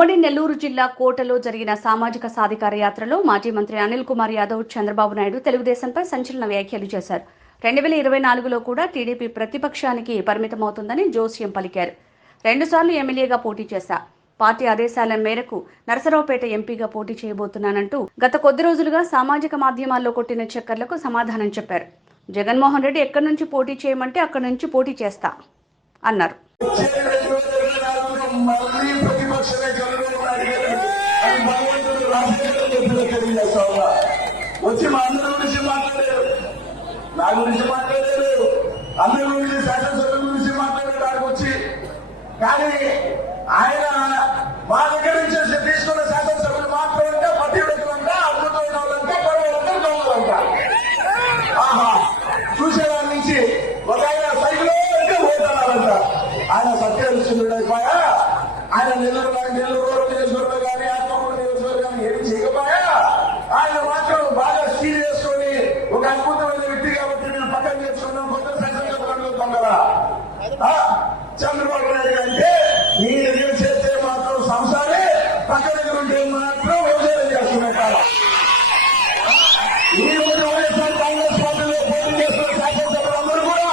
ఉమ్మడి నెల్లూరు జిల్లా కోటలో జరిగిన సామాజిక సాధికార యాత్రలో మాజీ మంత్రి అనిల్ కుమార్ యాదవ్ చంద్రబాబు నాయుడు తెలుగుదేశంపై సంచలన వ్యాఖ్యలు చేశారు. 2024లో కూడా టీడీపీ ప్రతిపక్షానికి పరిమితమవుతుందని జోస్యం పలికారు. 2 సార్లు ఎమ్మెల్యేగా పోటీ చేశా. పార్టీ ఆదేశాల మేరకు నరసరావుపేట ఎంపీగా పోటీ చేయబోతున్నానంటూ గత కొద్ది రోజులుగా సామాజిక మాధ్యమాల్లో కొట్టిన చక్కర్లకు సమాధానం చెప్పారు. జగన్మోహన్ రెడ్డి ఎక్కడి నుంచి పోటీ చేయమంటే అక్కడి నుంచి పోటీ చేస్తా అన్నారు. వచ్చి మా అందరి గురించి మాట్లాడారు, నా గురించి మాట్లాడారు, అందరి గురించి శాసనసభ్యుల గురించి మాట్లాడారు. ఆడికి వచ్చి కానీ ఆయన మా దగ్గర నుంచి తీసుకున్న శాసనసభ్యులు మాట్లాడంటే పట్టింటే అద్భుతమైన వాళ్ళంటే పర్వాలంటే దొంగలంట. ఆహా చూసేవాడి నుంచి ఒక ఆయన సైకిల్ అంటే ఓటనాలంట. ఆయన సత్యాలు సుందరైపోయా, ఆయన నెల్లూరు నియోజకవర్గం కానీ ఆత్మకూరు నియోజకవర్గం కానీ ఏమి చేయకపోయా, ఆయన మాత్రం బాగా స్టీల్ చేసుకొని ఒక అద్భుతమైన వ్యక్తి కాబట్టి నేను పక్కన చేసుకున్నాం. కొత్త శాసనసభ్యులు దొంగరా చంద్రబాబు నాయుడు అంటే మీ దగ్గర చేస్తే మాత్రం సంసారే, పక్క దగ్గర ఉంటే మాత్రం వ్యవసాయం చేస్తున్నట్టు. ఈ రోజు వైఎస్ఆర్ కాంగ్రెస్ పార్టీలో పోటీ చేస్తున్న శాసనసభ్యులందరూ కూడా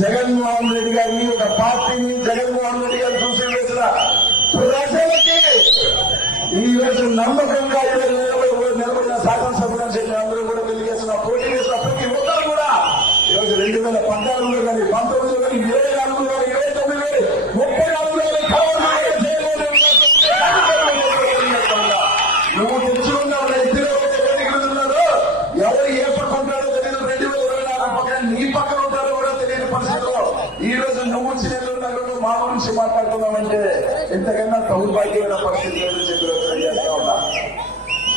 జగన్మోహన్ రెడ్డి గారిని, ఒక పార్టీని జగన్మోహన్ రెడ్డి గారు చూసి వేసిన ప్రజలకి ఈ రోజు నమ్మకంగా నిలబడిన శాసనసభ్యులను చెప్పి అందరూ కూడా తెలియజేసిన పోటీ చేసిన ప్రతి ఒక్కరు కూడా ఈరోజు 2014లో కానీ 19లో కానీ 24లో కానీ 29లో 34లో నువ్వు తెచ్చుకున్న ఇద్దరు ఎన్నికలున్నారో ఎవరు ఏ పక్క ఉంటారో తెలియదు. 2024 పక్కన నీ పక్కన ఉంటారో కూడా తెలియని పరిస్థితిలో ఈ రోజు నువ్వు చిన్నలు మా గురించి మాట్లాడుతున్నామంటే ఇంతకన్నా దౌర్భాగ్యమైన పరిస్థితి లేదు చెప్పి ఉన్నా.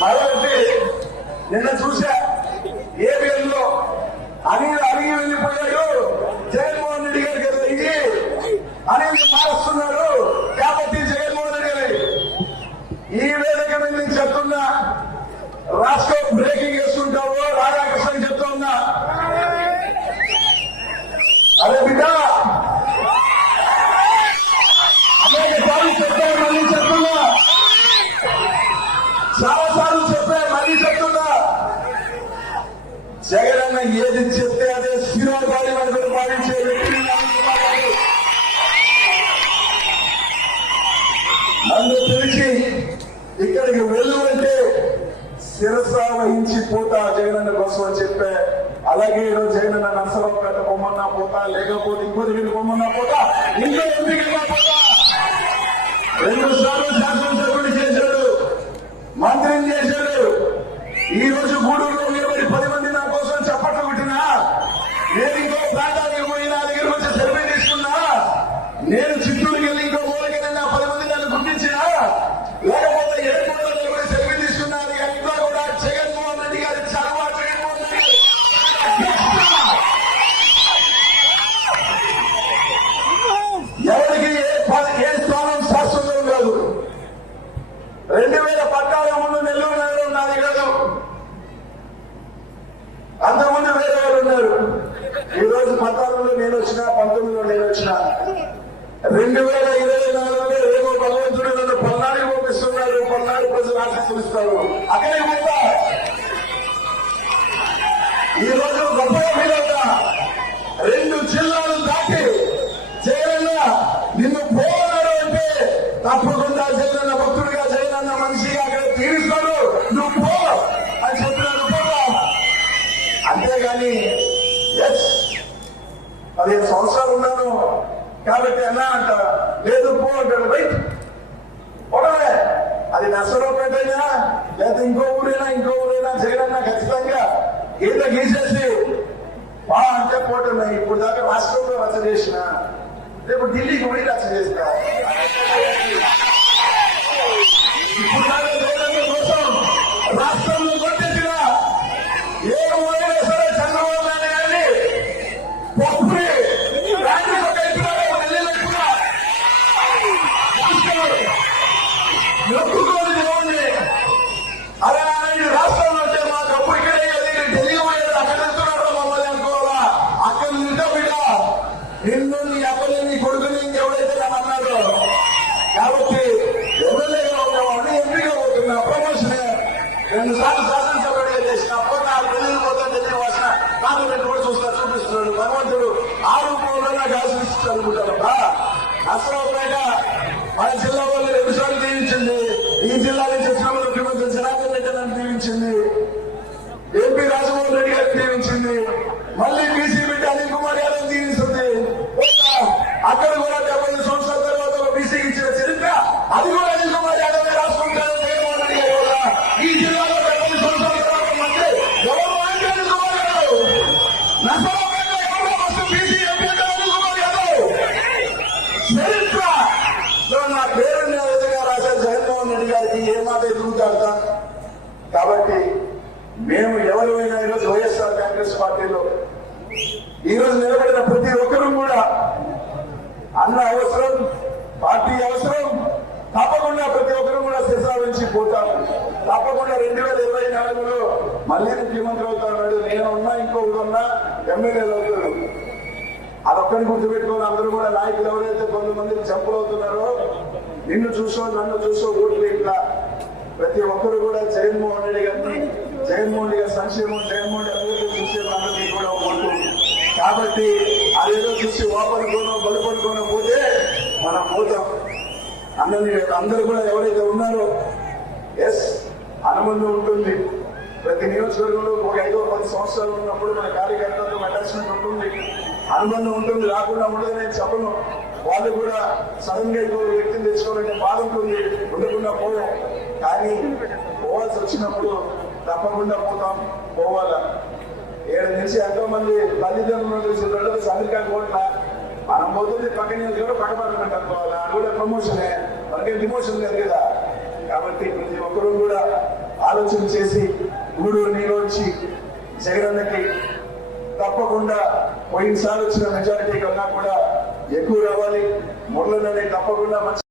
మరొకటి నిన్న చూసా ఏబిఎల్లో అడిగి వెళ్ళిపోయాడు జగన్మోహన్ రెడ్డి గారికి జరిగి అనేది మారుస్తున్నారు. కాబట్టి జగన్మోహన్ రెడ్డి గారి ఈ వేదిక మీద నేను చెప్తున్నా, రాష్ట్ర బ్రేకింగ్ వేసుకుంటావు రాధాకృష్ణ చెప్తా ఉన్నా. అదే బిడ్డ అనేక సార్లు చెప్పా, మళ్ళీ చెప్తున్నా, చాలా సార్లు చెప్పా, మళ్ళీ చెప్తున్నా. జగనన్న ఏది చెప్తే అదే స్థిరోపాధి మనకు పాటించే వ్యక్తి నన్ను పిలిచి ఇక్కడికి వెళ్ళు అంటే శిరస వహించి పోతా జగనన్న కోసం అని చెప్పా. అలాగే ఈరోజు జగనన్న నరసరావుపేట బొమ్మన్నా పోతా, లేకపోతే ఇంకో దగ్గర బొమ్మన్నా పోతా, ఇంకో ఎంపికగా పోతా. 2 సార్లు శాసనసభ్యుడు చేశాడు, మంత్రిని చేశాడు. ఈ రోజు గూడూరులో నిలబడి 10 మంది నా కోసం చప్పట్లు కొట్టినా, నేను ఇంకో ప్రాంతానికి పోయి నా దగ్గర వచ్చి సర్వే తీసుకున్నా, నేను చిత్తూరుకి వెళ్ళి ఇంకో ఊరికెళ్ళి నా 10 మంది నన్ను గుర్తించినా, లేకపోతే ఎయిర్పోర్ట్ లో నిలబడి సర్వే తీసుకున్నా. అంతా కూడా జగన్మోహన్ రెడ్డి గారి చదవ. జగన్మోహన్ రెడ్డి ఎవరికి ఏ స్థానం శాశ్వతం కాదు. 2014 ముందు నెల్లూరు నగరం నాది కాదు, అంతకుముందు వేరే వారు ఉన్నారు. ఈ రోజు 14లో నేను వచ్చినా, 19లో నేను వచ్చినా, 2024లో ఏదో భగవంతుడు నన్ను పల్నాడికి పంపిస్తున్నాడు. పల్నాడు ప్రజలు ఆశీస్సులిస్తారు, అక్కడికి పోతా. ఈ రోజు గొప్పగా ఫీల్ అవుతా. 2 జిల్లాలు దాటి జగనన్న నిన్ను పోగలరు అంటే తప్పకుండా జగనన్న భక్తుడిగా, జగనన్న మనిషిగా అక్కడ తీరుస్తాడు, నువ్వు పో అని చెప్పినాడు. పోతా అంతేగాని 15 సంవత్సరాలు ఉన్నాను కాబట్టి అన్నా అంట, లేదు పో అంటాడు. రైట్ ఒకటే, అది నరసరావుపేట అయినా లేదా ఇంకో ఊరైనా జగనన్న ఖచ్చితంగా గీత గీసేసి బా అంటే పోతున్నా. ఇప్పుడు దాకా రాష్ట్రంలో రచ్చ చేసిన, రేపు ఢిల్లీకి పోయి రచ్చ చేసిన. ఇప్పుడు దాకా జగనన్న కోసం రాష్ట్రంలో కొట్టేసిన ఏ ఊరైనా సరే చంద్రబాబు నాయుడు గారిని పప్పుని నొక్కుకోని దేవుణ్ణి అలా రాష్ట్రంలో అంటే మాకు అప్పుడు ఇక్కడే ఢిల్లీ పోయాడు, అక్కడ వెళ్తున్నాడు మమ్మల్ని అనుకోవాలా. అక్కడ నిండా బిడ్డ నిన్ను నీ అప్పని నీ కొడుకుని ఎవడైతే నన్ను అన్నాడో. కాబట్టి వాళ్ళు శాసనసభ్యుడిగా చేసిన పోతే ఆ ఢిల్లీ పోతే ఢిల్లీ వాసిన పార్లమెంట్ కూడా చూపిస్తున్నాడు భగవంతుడు ఆ రూపంలో నాకు ఆశీర్వదించాలనుకుంటారబ్బా. నర్సరావుపేట మన జిల్లా వాళ్ళు 2 సార్లు దీవించింది. ఈ జిల్లా నుంచి వచ్చిన ముఖ్యమంత్రి జనార్దన్ రెడ్డి గారిని దీవించింది. ఎంపీ రాజమోహన్ రెడ్డి గారిని దీవించింది. మళ్ళీ బీసీ బిడ్డ అనిల్ కుమార్ యాదవ్ దీవిస్తుంది. అక్కడ కూడా 75 సంవత్సరాల తర్వాత ఒక బీసీకి ఇచ్చిన చరిత్ర అది కూడా అనిల్ కుమార్ యాదవ్ రాసుకుంటారు. జగన్మోహన్ రెడ్డి గారు కూడా ఈ జిల్లాలో 75 సంవత్సరాల తర్వాత మంత్రి ఎవరు అంటే అనిల్ కుమార్ యాదవ్. నర్సరావుపేటలో ఎవరో ఫస్ట్ బీసీ ఎంపీ అంటే అనిల్ కుమార్ యాదవ్. చరిత్రలో నా పేరుని ఆ విధంగా రాశారు జగన్మోహన్ రెడ్డి గారికి ఏమాట ఎదుగుతాడతా. కాబట్టి మేము ఎవరైనా ఈరోజు వైఎస్ఆర్ కాంగ్రెస్ పార్టీలో ఈరోజు నిలబడిన ప్రతి ఒక్కరూ కూడా అన్న అవసరం, పార్టీ అవసరం, తప్పకుండా ప్రతి ఒక్కరూ కూడా శిశావించి పోతాము. తప్పకుండా 2024లో మళ్ళీ ముఖ్యమంత్రి అవుతాడు. నేను ఉన్నా ఇంకొకరు ఉన్నా ఎమ్మెల్యేలు అవుతారు. అదొక్కడిని గుర్తుపెట్టుకొని అందరూ కూడా నాయకులు ఎవరైతే కొంతమంది చంపులు అవుతున్నారో నిన్ను చూసో నన్ను చూసో ఓట్లు ఇట్లా ప్రతి ఒక్కరు కూడా జగన్మోహన్ రెడ్డి గారిని, జగన్మోహన్ రెడ్డి గారి సంక్షేమం, జగన్మోహన్ రెడ్డి అభివృద్ధి చూసే అందరికీ కూడా ఓటు. కాబట్టి అదేదో చూసి ఓపనుకోనో బలుపనుకోనో పోతే మనం పోతాం. అందరూ కూడా ఎవరైతే ఉన్నారో అనుబంధం ఉంటుంది. ప్రతి నియోజకవర్గంలో ఒక 5-10 సంవత్సరాలు ఉన్నప్పుడు మన కార్యకర్తలతో అటాచ్మెంట్ ఉంటుంది, అనుబంధం ఉంటుంది. రాకుండా ఉండదు నేను చెప్పను. వాళ్ళు కూడా సడన్ గా ఇంకో వ్యక్తిని తెచ్చుకోవాలంటే బాధ ఉంటుంది, ఉండకుండా పోయాం. కానీ పోవాల్సి వచ్చినప్పుడు తప్పకుండా పోవాలా. 7 నుంచి ఎంతో మంది తల్లిదండ్రులు చూసి అమెరికా కోట్ల మనం పోతుంది పక్క నియోజకవర్గం పక్క పార్లమెంట్ అనుకోవాలా. అది కూడా ప్రమోషనే, మనకేం డిమోషన్ లేదు కదా. కాబట్టి ప్రతి ఒక్కరూ కూడా ఆలోచన చేసి గూడూరు నీలోంచి జగనన్నకి తప్పకుండా పోయినసారి వచ్చిన మెజారిటీ కన్నా కూడా ఎక్కువ రావాలి. మురళిని తప్పకుండా మంచి